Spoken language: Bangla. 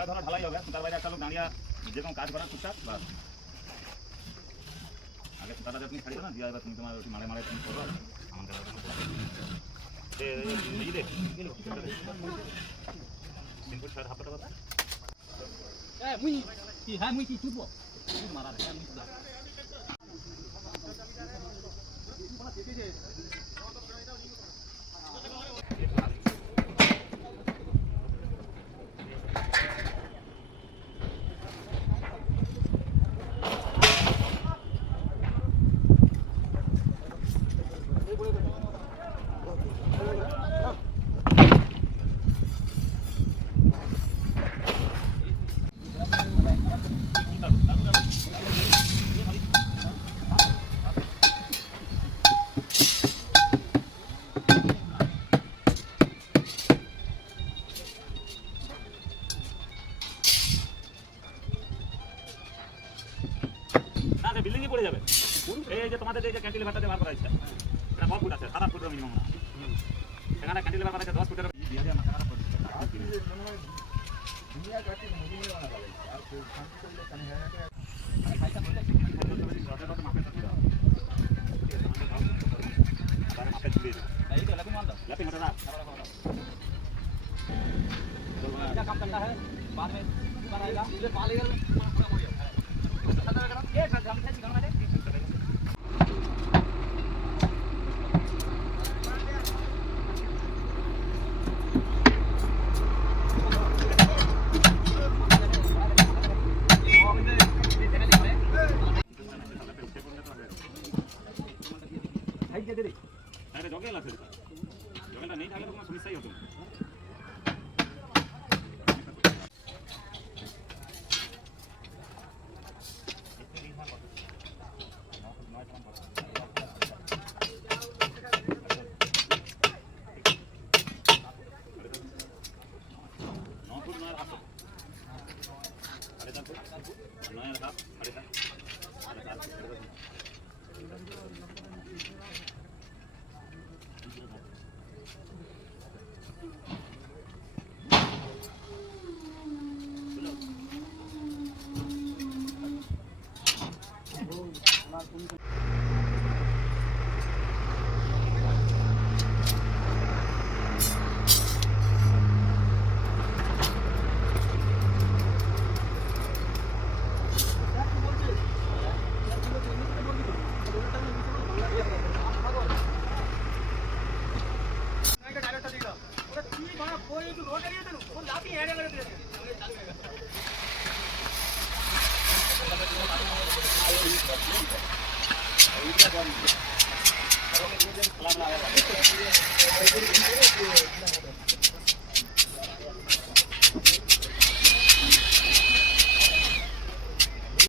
ছয় ধরা ঢালাই হবে, তার বাইরে একটা লোক দাঁড়িয়ে যে কোনো কাজ করার টুকটাক বাস। আগে সুতাটা তুমি ছাড়িয়ে না দিয়ে এবার তুমি তোমার মারে মারে তুমি করো আমার কাছে তিনপুর ছয় হাফটা কথা মুই কি হ্যাঁ মুই কি চুপো মারা রে আমি বিল্ডিং পড়ে যাবে। এই যে তোমাদের এই যে ক্যান্টিলিভারটাতে বার করা হয়েছে এটা 9 ফুট আছে, 7 ফুট মিনিমাম না। এখানে ক্যান্টিলিভার করা আছে 10 ফুটের দিয়ে দিয়ে মাথা খারাপ করে দিচ্ছে। দুনিয়া কাটি মুভি নিয়ে বানা গেল আর শান্তি করলে কানে হ্যাঁ হ্যাঁ খাইটা বলতে রডের রড মাপে দিতে হবে। তার মাপে দিবে এই তো লাগি মানদা লাপি মটা না क्या काम करना है बाद में बाहर आएगा मुझे पा लेगा पूरा हो गया एक ग्राम से निकालना है हाइट दे दे अरे जोगेल আছে जोगेलটা নেই থাকলে কোনো সমস্যাই হতো না